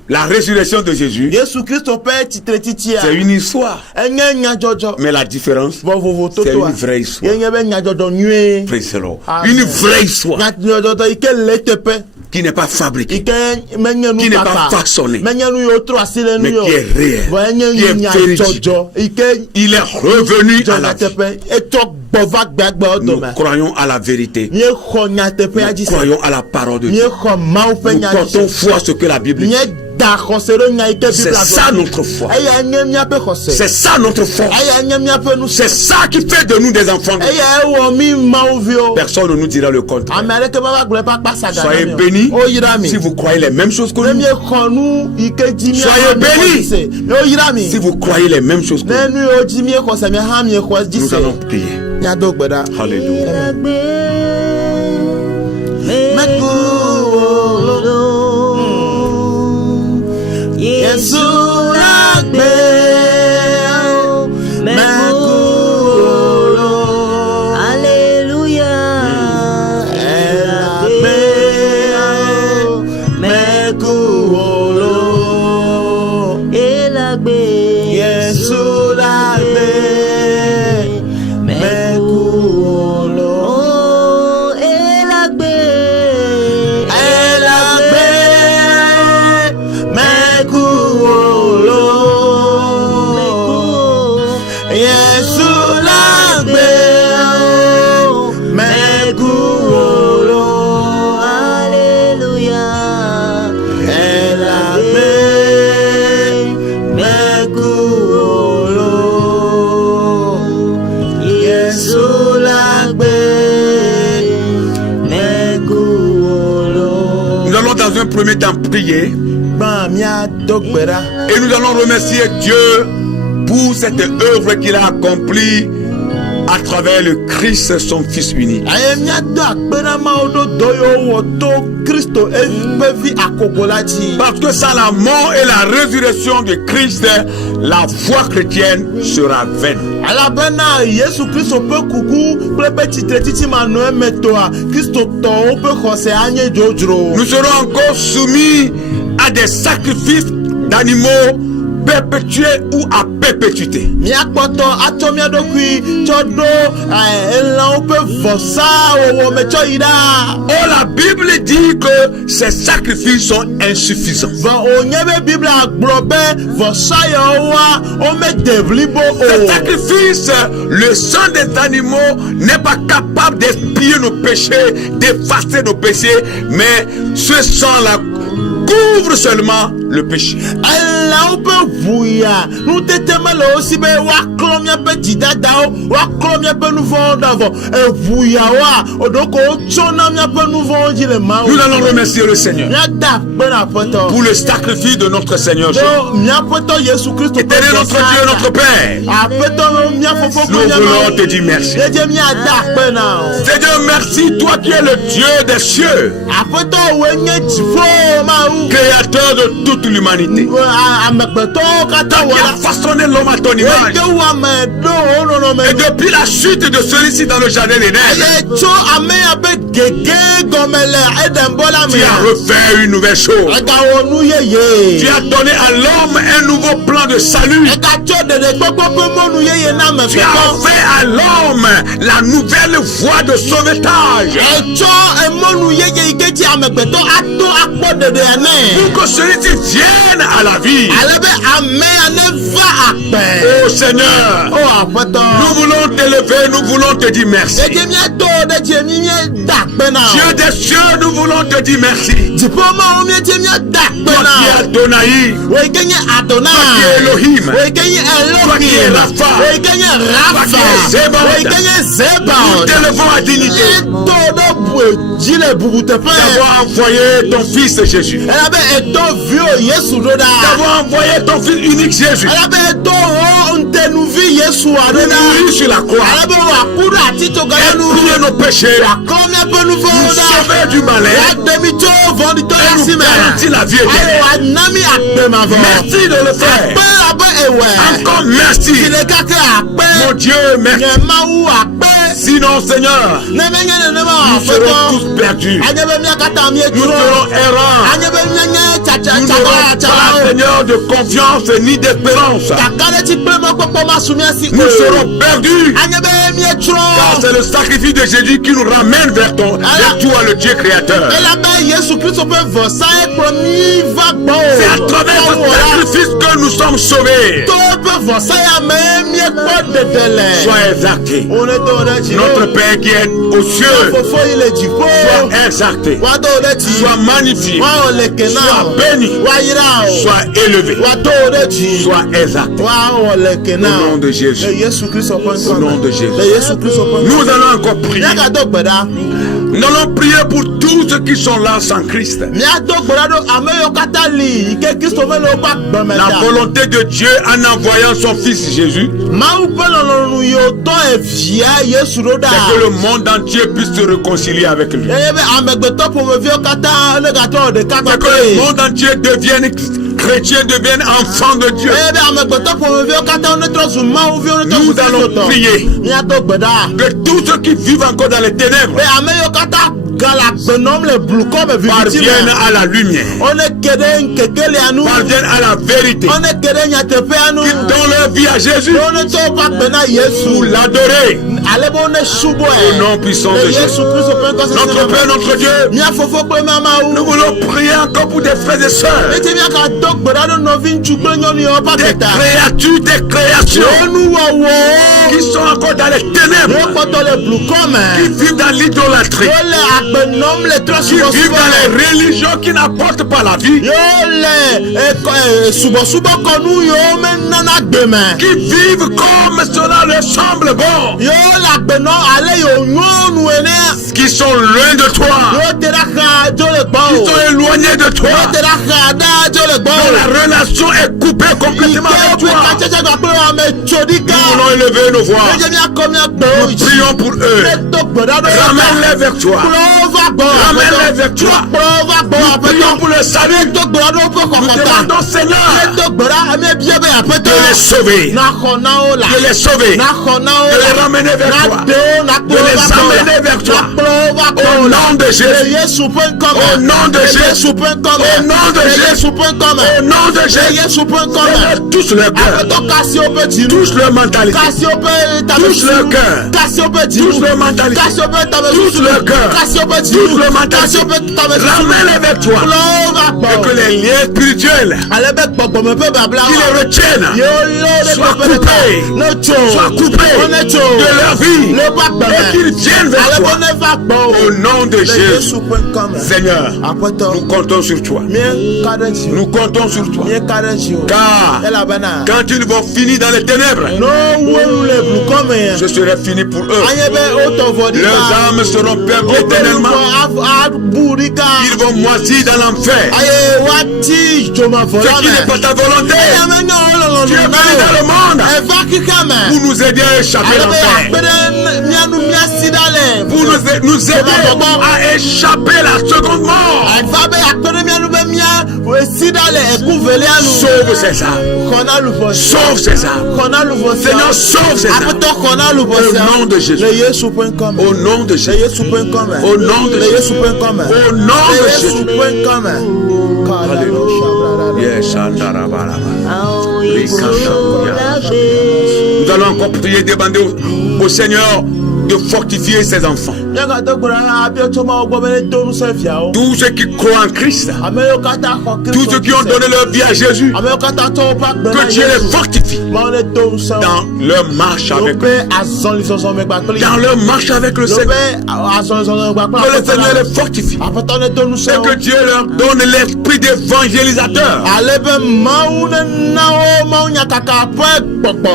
La résurrection de Jésus, Yesu Kristo ƒe tsitretsitsia. c'est une histoire. Enye nyadzɔdzɔ. Mais la différence, Vovovo c'est totoa. une vraie histoire. Enye be nyadzɔdzɔ nyuie. Praise the Lord. Amen. Une vraie histoire Nyadzɔdzɔ yi ke le teƒe. qui n'est pas fabriquée, Yi ke menye nu qui n'est pas kaka. façonnée, Menye nu yiwo tro asi le nu mais yio. qui est réelle, Vɔ enye qui est nyadzɔdzɔ yi ke il est revenu à la dzɔna vie. teƒe. Etrɔ gbɔ va gbegbewo Nous dome. croyons à la vérité. Míexɔ nyateƒea Nous dzi se. croyons à la parole de Dieu. Míexɔ Mawu ƒe Nous nya portons dzi se. foi à ce que la Bible dit. Míeda xɔse ɖe nya yi ke C'est Bibla ça gblɔ. notre foi. Eya nye míaƒe xɔse. C'est ça notre force. Eya nye míaƒe nu. C'est ça qui fait de nous des enfants de Dieu. Eya ewɔ mi Mawuviwo. Personne ne nous dira le contraire. Ame aɖeke va gblɔ eƒe akpasaga Soyez na mi o. bénis Oyra mi. si vous croyez les mêmes choses que Ne nous. míexɔ nu yi ke dzi Soyez bénis. se. Oyra mi. Si vous croyez les mêmes choses que Ne nous. nu yiwo dzi míexɔ se míahã míexɔ dzi Nous se. allons prier. Míado gbe ɖa. Alléluia. Yesu lagbe mekuro. Alléluia. Elagbe mekuro. Elagbe Yesu lagbe mekuro. Oh, elagbe. Elagbe mekuro. Yesu lagbe mekuro. Alléluia. Elagbe mekuro. Yesu lagbe mekuro. Nous allons dans un premier temps prier Gbã míado gbe ɖa. et nous allons remercier Dieu pour cette œuvre qu'il a accomplie à travers le Christ, son Fils unique. Aye míado akpe na Mawu ɖo dɔ yiwo wɔ to Kristo eƒe vi akoko la dzi. Parce que sans la mort et la résurrection de Christ, la foi chrétienne sera vaine. Elabena Yesu Kristo ƒe kuku kple eƒe tsitretsitsi manɔemetɔa Kristotɔwo ƒe xɔse anye dzodzro. Nous serons encore soumis à des sacrifices d'animaux perpétués ou à perpétuité. Míakpɔtɔ atsɔ mía ɖokui tsɔ ɖo elãwo ƒe vɔsawɔwɔ me tsɔ yi ɖa. Or, la Bible dit que ces sacrifices sont insuffisants. Vɔ wònye be Biblia gblɔ be vɔsa yawoa womede blibo Ces o. sacrifices, le sang des animaux n'est pas capable d'expier nos péchés, d'effacer nos péchés, mais ce sang-là couvre seulement le péché. Elãwo ƒe ʋuya nutete mele wo si be woaklɔ míaƒe dzidadawo woaklɔ míaƒe nu vɔ̃wo ɖa vɔ eʋuyawoa oɖoko wotsɔ na míaƒe nu vɔ̃wo dzi le Mawu. Nous allons remercier le Seigneur Míada akpe na Aƒetɔ. pour le sacrifice de notre Seigneur Jésus. Do míaƒetɔ Yesu Kristo ƒe Éternel notre Dieu et notre Père, Aƒetɔ mía fofo nous kple mía voulons Mawu. te dire merci. Dedie míada akpe na o. Seigneur, merci, toi qui es le Dieu des cieux, Aƒetɔ woe nye dziƒo Mawu. créateur de toute l'humanité, Amegbetɔwo katã qui a wɔla. façonné l'homme à ton image. Ede wɔ ame ɖo wo nɔnɔme. Et depuis la chute de celui-ci dans le jardin d'Éden, Eye tso ame ya be gege gɔme le Edenbɔ la tu as mea. refait une nouvelle chose. Egawɔ nu Tu yeye. as donné à l'homme un nouveau plan de salut. Egatsɔ ɖeɖekpɔkpɔ ƒe mɔnu yeye na Tu as amegbetɔ. fait à l'homme la nouvelle voie de sauvetage. Etsɔ emɔnu yeye yi ke dzi amegbetɔ ato akpɔ ɖeɖe ene. Pour que celui-ci vienne à la vie. Ale be ame ya ne va akpɛ. Oh Seignor, O Aƒetɔ. nous voulons t'élever, nous voulons te dire merci. Dedie míato ɖe dzi mi míeda akpe na o. Dieu des cieux, nous voulons te dire merci. Dziƒo Mawu míedze Toi qui es Adonai. Toi qui es Elohim. Toi qui es Rapha. Toi qui es Zébad. Nous t'élevons à dignité d'avoir envoyé ton fils Jésus. D'avoir envoyé ton fils unique Jésus. Mourir sur la croix. Expier nos péchés. Nous sauver du malheur. Et nous garantir la vie éternelle. Merci de le faire. Encore merci. Mon Dieu, merci. Sinon, Seigneur, nous serons tous perdus. Nous serons errants. Nous n'aurons pas, Seigneur, de confiance ni d'espérance. Nous serons perdus. Car c'est le sacrifice de Jésus qui nous ramène vers toi, le Dieu créateur. C'est à travers ce sacrifice que nous sommes sauvés. Sois exalté. Notre Père qui est aux cieux, sois exalté. Sois magnifié. Sois béni. Sois élevé. Sois exalté. Au nom de Jésus. Au nom de Jésus. Nous allons encore prier. Nous allons prier pour tous ceux qui sont là sans Christ. La volonté de Dieu en envoyant son fils Jésus, c'est que le monde entier puisse se réconcilier avec lui. C'est que le monde entier devienne chrétien, devienne enfant de Dieu. Nous allons prier que tous ceux qui vivent encore dans les ténèbres parviennent à la lumière, parviennent à la vérité, qui donnent leur vie à Jésus pour l'adorer au nom puissant de Jésus. Notre Père, notre Dieu, nous voulons prier encore pour des frères et sœurs, des créatures, des créations qui sont encore dans les ténèbres, qui vivent dans l'idolâtrie, qui vivent dans les religions qui n'apportent pas la vie, qui vivent comme cela leur semble bon, qui sont loin de toi, qui sont éloignés de toi, dont la relation est coupée complètement avec toi. Nous voulons élever nos voix. Nous prions pour eux. Ramène-les vers toi. Ramène-les vers toi. Nous prions pour le salut. Nous demandons, Seigneur, de les sauver. De les sauver. De les ramener vers toi. De les amener vers toi. Au nom de Jésus. Au nom de Jésus. Au nom de Jésus. Au nom de Jésus. Touche leur cœur. Touche leur mentalité. Touche leur cœur. Touche leur mentalité. Touche leur cœur. Touche leur mentalité. Ramène-les vers toi. Et que les liens spirituels qui les retiennent soient coupés de leur vie et qu'ils viennent vers toi. Au nom de Jésus. Seigneur, nous comptons sur toi. Nous comptons sur toi. Car quand ils vont finir dans les ténèbres, ce serait fini pour eux. Leurs âmes seront perdues éternellement. Ils vont moisir dans l'enfer. Ce qui n'est pas ta volonté. Tu es venu dans le monde pour nous aider à échapper à l'enfer. Pour nous aider à échapper à la seconde mort. Sauve ces âmes. Sauve ces âmes. Seigneur, sauve ces âmes. Au nom de Jésus. Au nom de Jésus. Au nom de Jésus. Au nom de Jésus. Nous allons encore prier, demander au Seigneur de fortifier ses enfants. Tous ceux qui croient en Christ, tous ceux qui ont donné leur vie à Jésus, que Dieu les fortifie dans leur marche avec lui, dans leur marche avec le Seigneur. Que le Seigneur les fortifie et que Dieu leur donne l'esprit d'évangélisateur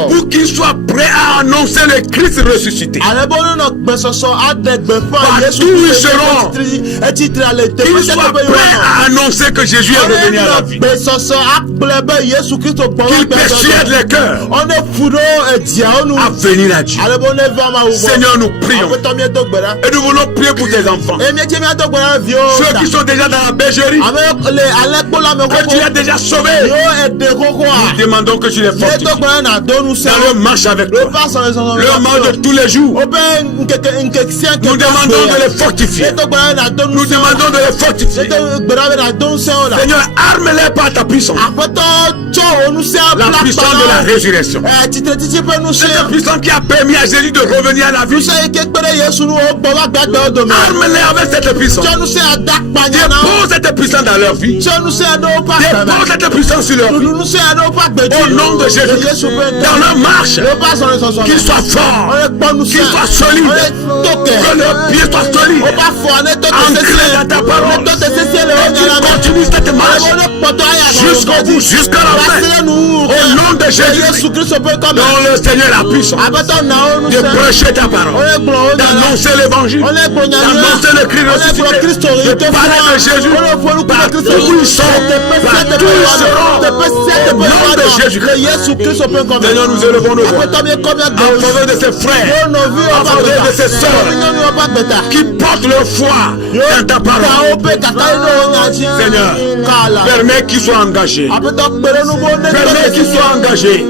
pour qu'ils soient prêts à annoncer le Christ ressuscité. Partout où ils seront, qu'ils soient prêts à annoncer que Jésus est revenu à la vie. Qu'ils persuadent les cœurs à venir à Dieu. Seigneur, nous prions et nous voulons prier pour tes enfants, ceux qui sont déjà dans la bergerie, que tu as déjà sauvés. Nous demandons que tu les fortifies dans leur marche avec toi, leur marche de tous les jours. Nous demandons de les fortifier. Nous demandons de les fortifier. Seigneur, arme-les par ta puissance. La puissance de la résurrection. Cette puissance qui a permis à Jésus de revenir à la vie. Arme-les avec cette puissance. Dépose cette puissance dans leur vie. Dépose cette puissance sur leur vie. Au nom de Jésus, dans leur marche, qu'ils soient forts, qu'ils soient solides, que leurs pieds soient solides, ancrés dans ta parole, et qu'ils continuent cette marche jusqu'au bout, jusqu'à la fin. Au nom de Jésus, dans le Seigneur la puissance de prêcher ta parole, d'annoncer l'évangile, d'annoncer le Christ ressuscité, de parler de Jésus partout où ils sont, partout où ils seront. Au nom de Jésus, Seigneur, nous élevons nos voix en faveur de ces frères, en faveur de ces sœurs qui portent leur foi dans ta parole. Seigneur, permets qu'ils soient engagés. Permets qu'ils soient engagés.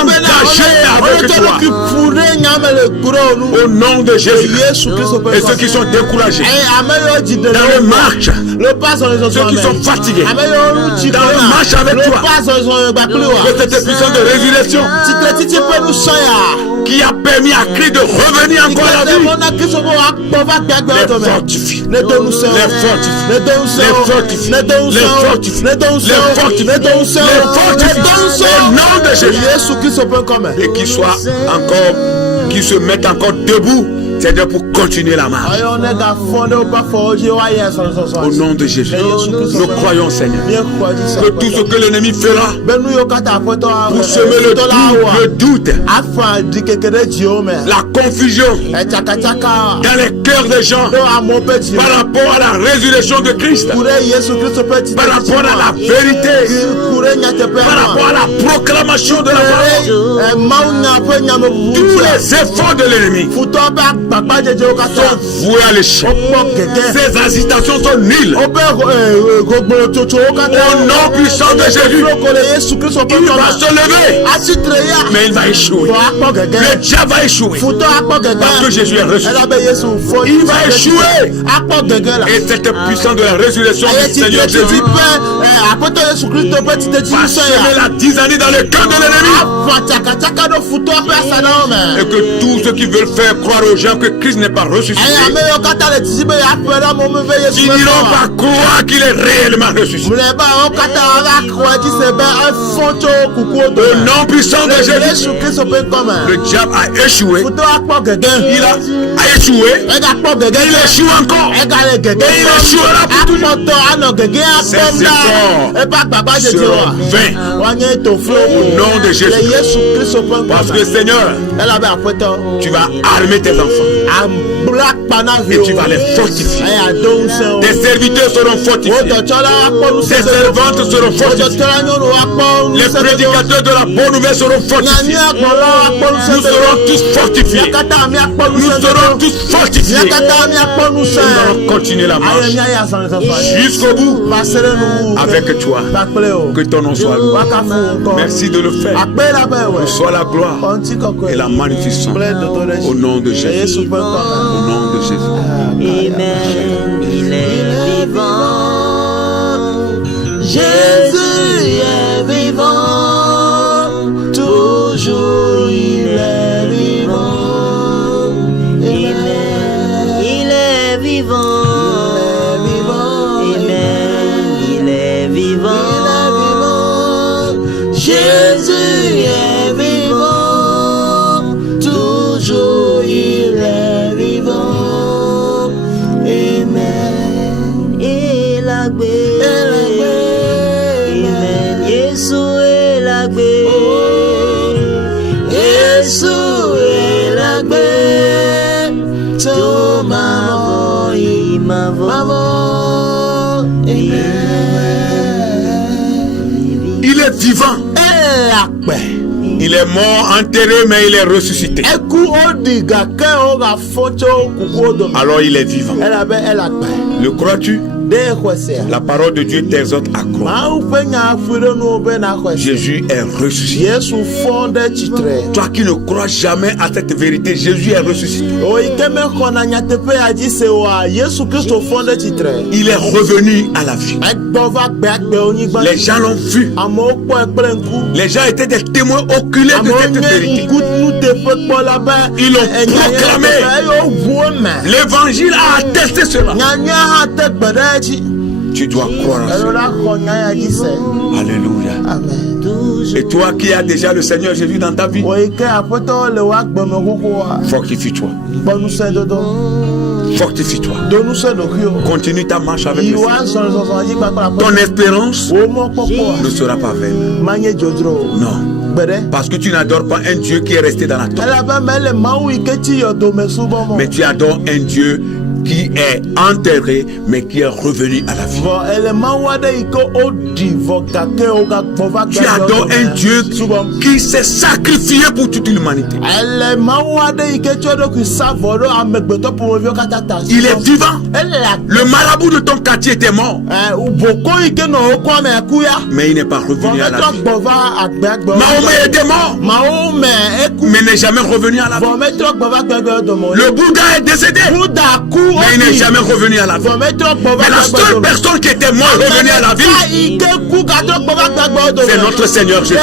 Engagés avec toi. Au nom de Jésus. Et ceux qui sont découragés dans leur marche, ceux qui sont fatigués dans leur marche avec toi, que cette puissance de résurrection qui a permis à Christ de revenir encore à la vie, les fortifie, les fortifie, les fortifie, au nom de Jésus, et qu'ils soient encore, qu'ils se mettent encore debout, c'est-à-dire pour continuer la marche. Au nom de Jésus, nous croyons, Seigneur, que tout ce que l'ennemi fera pour semer le doute, la confusion dans les cœurs des gens par rapport à la résurrection de Christ, par rapport à la vérité, par rapport à la proclamation de la parole, tous les efforts de l'ennemi sont voués à l'échec. Ces incitations sont nulles. Au nom puissant de Jésus, il va se lever, mais il va échouer. Le diable va échouer parce que Jésus est ressuscité. Il va échouer. Et cette puissance de la résurrection du Seigneur Jésus va semer la tisanie dans le cœur de l'ennemi. Et que tous ceux qui veulent faire croire aux gens que Christ n'est pas ressuscité finiront par croire qu'il est réellement ressuscité. Au nom puissant de Jésus, le diable a échoué. Il a échoué. Il échoue encore. Et il échouera pour toujours. Ces efforts seront vains. Au nom de Jésus. Parce que Seigneur, tu vas armer tes enfants et tu vas les fortifier. Tes serviteurs seront fortifiés. Tes servantes seront fortifiées. Les prédicateurs de la bonne nouvelle seront fortifiés. Nous serons tous fortifiés. Nous serons tous fortifiés. Nous allons continuer la marche jusqu'au bout avec toi. Que ton nom soit loué. Merci de le faire. Que soit la gloire et la magnificence au nom de Jésus. Au nom de Jésus. Amen. Il est vivant. Jésus est vivant. Toujours il est vivant. Amen. gbé. Jésù ẹ̀ la gbé. Tó máa bọ̀ yìí máa bọ̀. Il est vivant. Il est mort, enterré, mais il est ressuscité. Alors il est vivant. Le crois-tu? La parole de Dieu t'exhorte à croire. Jésus est ressuscité. Toi qui ne crois jamais à cette vérité, Jésus est ressuscité. Il est revenu à la vie. Les gens l'ont vu. Les gens étaient des témoins oculaires de cette vérité. Ils l'ont proclamé. L'évangile a attesté cela. Tu dois croire à cela. Alléluia. Amen. Et toi qui as déjà le Seigneur Jésus dans ta vie, fortifie-toi. Fortifie-toi. Continue ta marche avec le Seigneur. Ton espérance ne sera pas vaine. Non. Parce que tu n'adores pas un Dieu qui est resté dans la tombe. Mais tu adores un Dieu qui est enterré mais qui est revenu à la vie. Tu adores un Dieu qui s'est sacrifié pour toute l'humanité. Il est vivant. Le marabout de ton quartier était mort, mais il n'est pas revenu à la vie. Mahomet était mort, mais n'est jamais revenu à la vie. Le Bouddha est décédé, mais il n'est jamais revenu à la vie. Mais la seule personne qui était morte revenue à la vie, c'est notre Seigneur Jésus,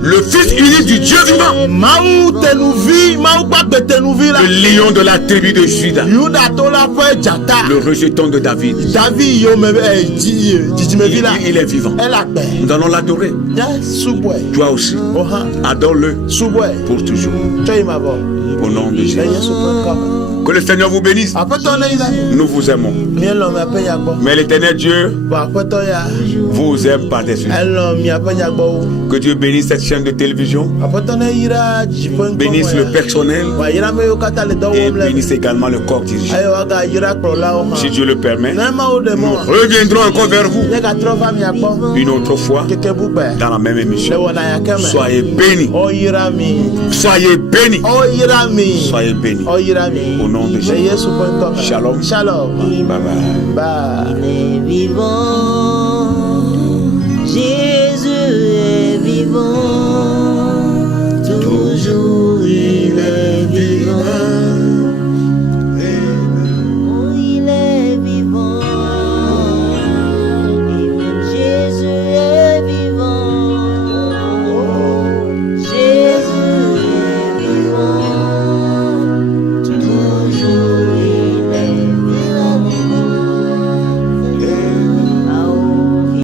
le Fils unique du Dieu vivant, le lion de la tribu de Juda, le rejeton de David. Il est vivant. Nous allons l'adorer. Toi aussi, adore-le pour toujours. Au nom de Jésus. Que le Seigneur vous bénisse. Nous vous aimons. Mais l'Éternel Dieu vous aime par-dessus. Que Dieu bénisse cette chaîne de télévision, bénisse le personnel et bénisse également le corps dirigeant. Si Dieu le permet, nous reviendrons encore vers vous une autre fois dans la même émission. Soyez bénis. Soyez bénis. Soyez bénis. Au nom de Jésus. Shalom. Shalom. Bye bye. Bye. Il est vivant.